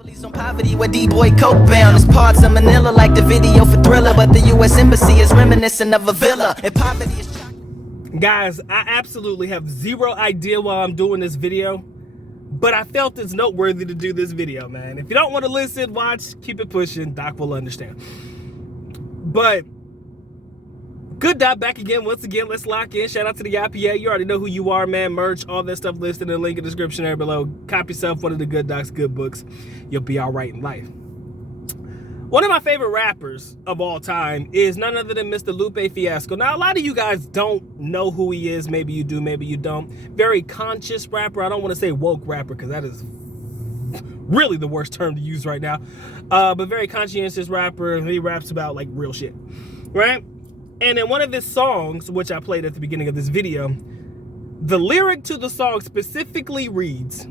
Police on poverty where D-boy coke bound. There's parts of Manila like the video for Thriller, but the U.S. Embassy is reminiscent of a villa. And poverty is... Guys, I absolutely have zero idea why I'm doing this video, but I felt it's noteworthy to do this video, man. If you don't want to listen, watch, keep it pushing. Doc will understand. But good Doc back again. Once again, let's lock in. Shout out to the IPA. You already know who you are, man. Merch, all that stuff listed in the link in the description there below. Cop yourself one of the Good Doc's good books. You'll be all right in life. One of my favorite rappers of all time is none other than Mr. Lupe Fiasco. Now, a lot of you guys don't know who he is. Maybe you do, maybe you don't. Very conscious rapper. I don't want to say woke rapper because that is really the worst term to use right now. But very conscientious rapper. He raps about like real shit, right? And in one of his songs, which I played at the beginning of this video, the lyric to the song specifically reads,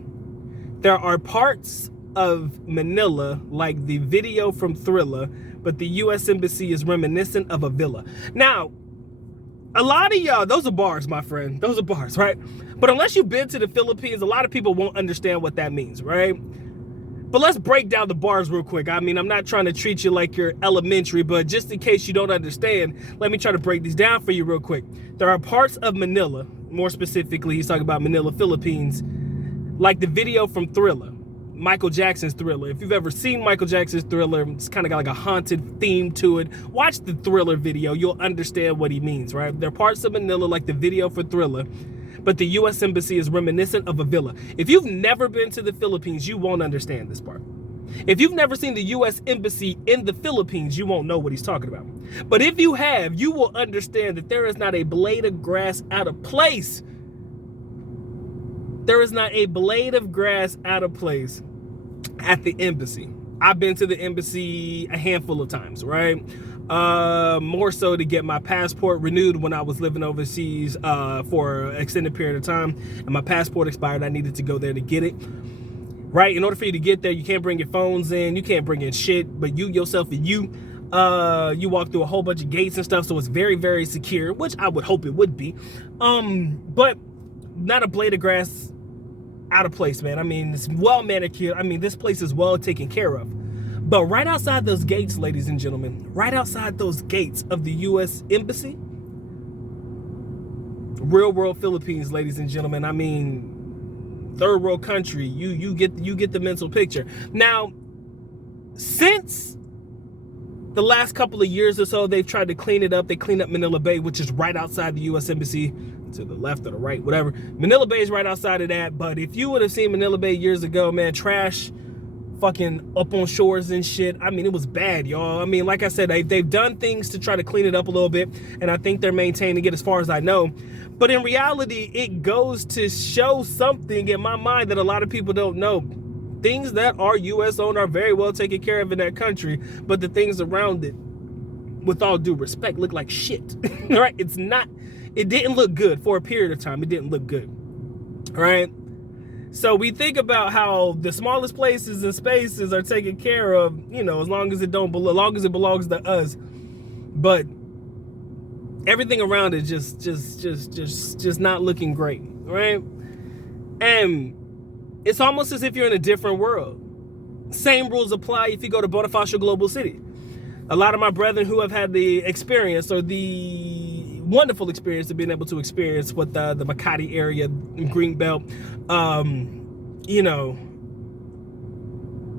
"There are parts of Manila like the video from Thriller, but the U.S. Embassy is reminiscent of a villa." Now, a lot of y'all, those are bars, my friend. Those are bars, right? But unless you've been to the Philippines, a lot of people won't understand what that means, right? But let's break down the bars real quick. I mean, I'm not trying to treat you like you're elementary, but just in case you don't understand, let me try to break these down for you real quick. There are parts of Manila, more specifically, he's talking about Manila, Philippines, like the video from Thriller, Michael Jackson's Thriller. If you've ever seen Michael Jackson's Thriller, it's kind of got like a haunted theme to it. Watch the Thriller video, you'll understand what he means, right? There are parts of Manila like the video for Thriller, but the U.S. Embassy is reminiscent of a villa. If you've never been to the Philippines, you won't understand this part. If you've never seen the U.S. Embassy in the Philippines, you won't know what he's talking about. But if you have, you will understand that there is not a blade of grass out of place. There is not a blade of grass out of place at the embassy. I've been to the embassy a handful of times, right? More so to get my passport renewed when I was living overseas for an extended period of time, and my passport expired. I needed to go there to get it, right? In order for you to get there, you can't bring your phones in, you can't bring in shit, but you yourself and you walk through a whole bunch of gates and stuff, so it's very, very secure, which I would hope it would be, but not a blade of grass out of place, man. I mean, it's well manicured. I mean, this place is well taken care of. But right outside those gates, ladies and gentlemen, right outside those gates of the U.S. Embassy, real world Philippines, ladies and gentlemen. I mean, third world country. You get the mental picture. Now, since the last couple of years or so, they've tried to clean it up. They cleaned up Manila Bay, which is right outside the U.S. Embassy, to the left or the right, whatever. Manila Bay is right outside of that. But if you would have seen Manila Bay years ago, man, trash fucking up on shores and shit. I mean, it was bad, y'all. I mean, like I said, they've done things to try to clean it up a little bit, and I think they're maintaining it as far as I know. But in reality, it goes to show something in my mind that a lot of people don't know. Things that are U.S. owned are very well taken care of in that country, but the things around it, with all due respect, look like shit. Right? It didn't look good for a period of time. It didn't look good. All right? So we think about how the smallest places and spaces are taken care of, you know, as long as it belongs to us. But everything around it just not looking great, right? And it's almost as if you're in a different world. Same rules apply if you go to Bootyloo Global City. A lot of my brethren who have had the experience, or the wonderful experience of being able to experience what the Makati area in Greenbelt, you know,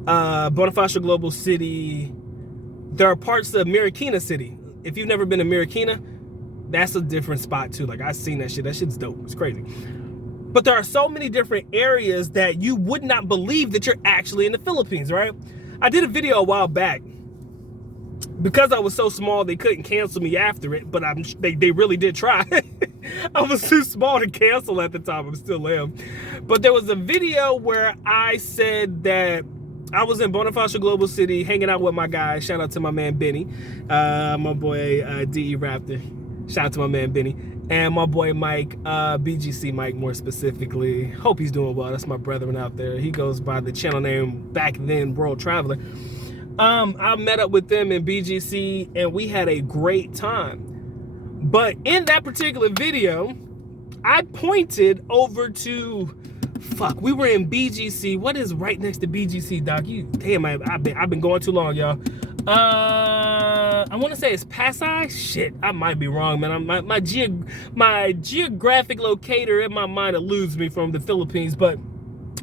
Bootyloo Global City. There are parts of Marikina City. If you've never been to Marikina, that's a different spot too. Like, I've seen that shit. That shit's dope. It's crazy. But there are so many different areas that you would not believe that you're actually in the Philippines, right? I did a video a while back. Because I was so small, they couldn't cancel me after it, but they really did try. I was too small to cancel at the time. I still am. But there was a video where I said that I was in Bootyloo Global City hanging out with my guys. Shout out to my man Benny, my boy DE Raptor. Shout out to my man Benny. And my boy Mike, BGC Mike more specifically. Hope he's doing well. That's my brethren out there. He goes by the channel name back then, World Traveler. I met up with them in BGC and we had a great time. But in that particular video, I pointed over to fuck, we were in BGC. What is right next to BGC, Doc? Damn, I've been going too long, y'all. I want to say it's Pasay. Shit, I might be wrong, man. My geographic locator in my mind eludes me from the Philippines, but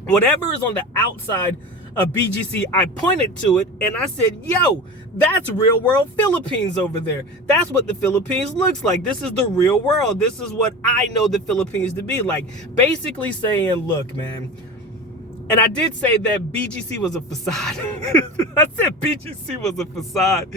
whatever is on the outside of BGC, I pointed to it and I said, yo, that's real world Philippines over there. That's what the Philippines looks like. This is the real world. This is what I know the Philippines to be like. Basically saying, look, man. And I did say that BGC was a facade. I said BGC was a facade,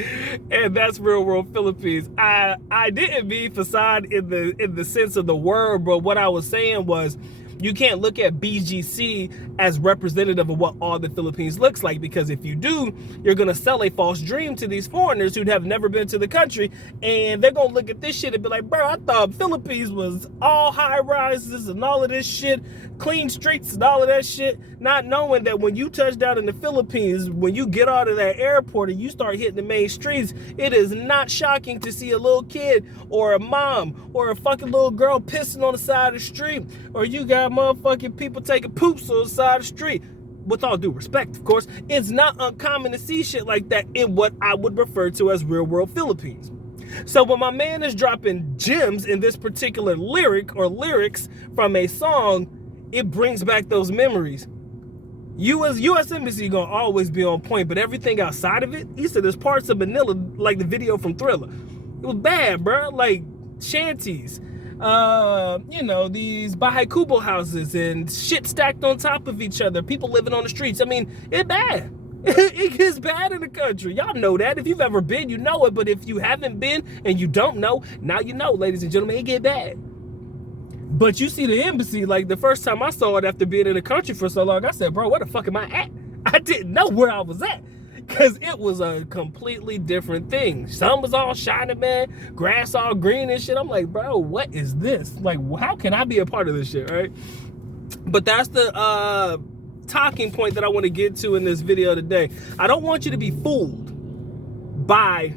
and that's real world Philippines. I didn't mean facade in the sense of the word, but what I was saying was, you can't look at BGC as representative of what all the Philippines looks like, because if you do, you're gonna sell a false dream to these foreigners who'd have never been to the country, and they're gonna look at this shit and be like, bro, I thought Philippines was all high rises and all of this shit, clean streets and all of that shit, not knowing that when you touch down in the Philippines, when you get out of that airport and you start hitting the main streets, it is not shocking to see a little kid or a mom or a fucking little girl pissing on the side of the street, or you got motherfucking people taking poops on the side of the street. With all due respect, of course, it's not uncommon to see shit like that in what I would refer to as real world Philippines. So when my man is dropping gems in this particular lyric or lyrics from a song, it brings back those memories. U.S. Embassy gonna always be on point, but everything outside of it, he said there's parts of Manila, like the video from Thriller. It was bad, bro. Like shanties, you know, these Bahay Kubo houses and shit stacked on top of each other, people living on the streets. I mean, it's bad. It gets bad in the country. Y'all know that. If you've ever been, you know it. But if you haven't been and you don't know, now you know, ladies and gentlemen, it get bad. But you see the embassy, like the first time I saw it after being in the country for so long, I said, bro, where the fuck am I at? I didn't know where I was at, because it was a completely different thing. Sun was all shining, man. Grass all green and shit. I'm like, bro, what is this? Like, how can I be a part of this shit, right? But that's the talking point that I want to get to in this video today. I don't want you to be fooled by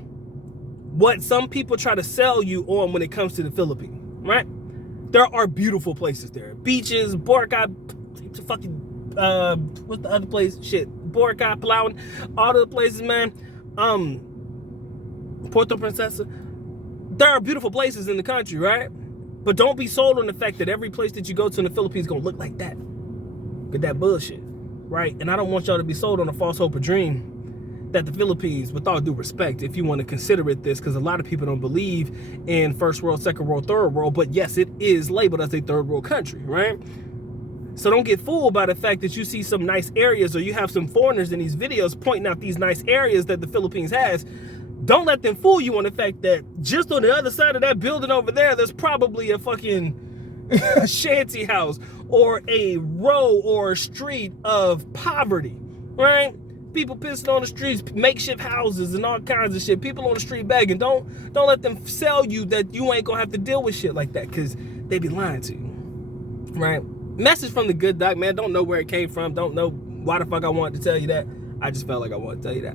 what some people try to sell you on when it comes to the Philippines, right? There are beautiful places there. Beaches, Boracay, fucking, what's the other place? Shit, Boracay, Palawan, all the places, man. Puerto Princesa. There are beautiful places in the country, right? But don't be sold on the fact that every place that you go to in the Philippines is gonna look like that. With that bullshit, right? And I don't want y'all to be sold on a false hope or dream that the Philippines, with all due respect, if you want to consider it this, because a lot of people don't believe in first world, second world, third world, but yes, it is labeled as a third world country, right? So don't get fooled by the fact that you see some nice areas, or you have some foreigners in these videos pointing out these nice areas that the Philippines has. Don't let them fool you on the fact that just on the other side of that building over there, there's probably a fucking shanty house or a row or a street of poverty, right? People pissing on the streets, makeshift houses and all kinds of shit. People on the street begging. Don't let them sell you that you ain't gonna have to deal with shit like that, because they be lying to you, right? Message from the good doc, man. Don't know where it came from. Don't know why the fuck I wanted to tell you that. I just felt like I wanted to tell you that.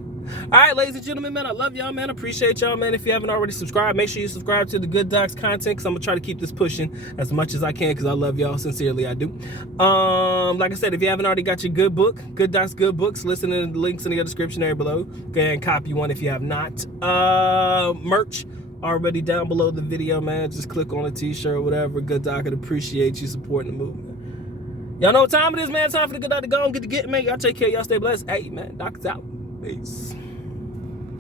All right, ladies and gentlemen, man, I love y'all, man. I appreciate y'all, man. If you haven't already subscribed, make sure you subscribe to the Good Doc's content, because I'm going to try to keep this pushing as much as I can, because I love y'all. Sincerely, I do. Like I said, if you haven't already got your good book, Good Doc's good books, listen to the links in the description area below. Go ahead and copy one if you have not. Merch already down below the video, man. Just click on a t-shirt or whatever. Good Doc, I'd appreciate you supporting the movement. Y'all know what time it is, man. Time for the Good Doc to go and get to getting, man. Y'all take care. Y'all stay blessed. Hey, man, Doc's out. Peace.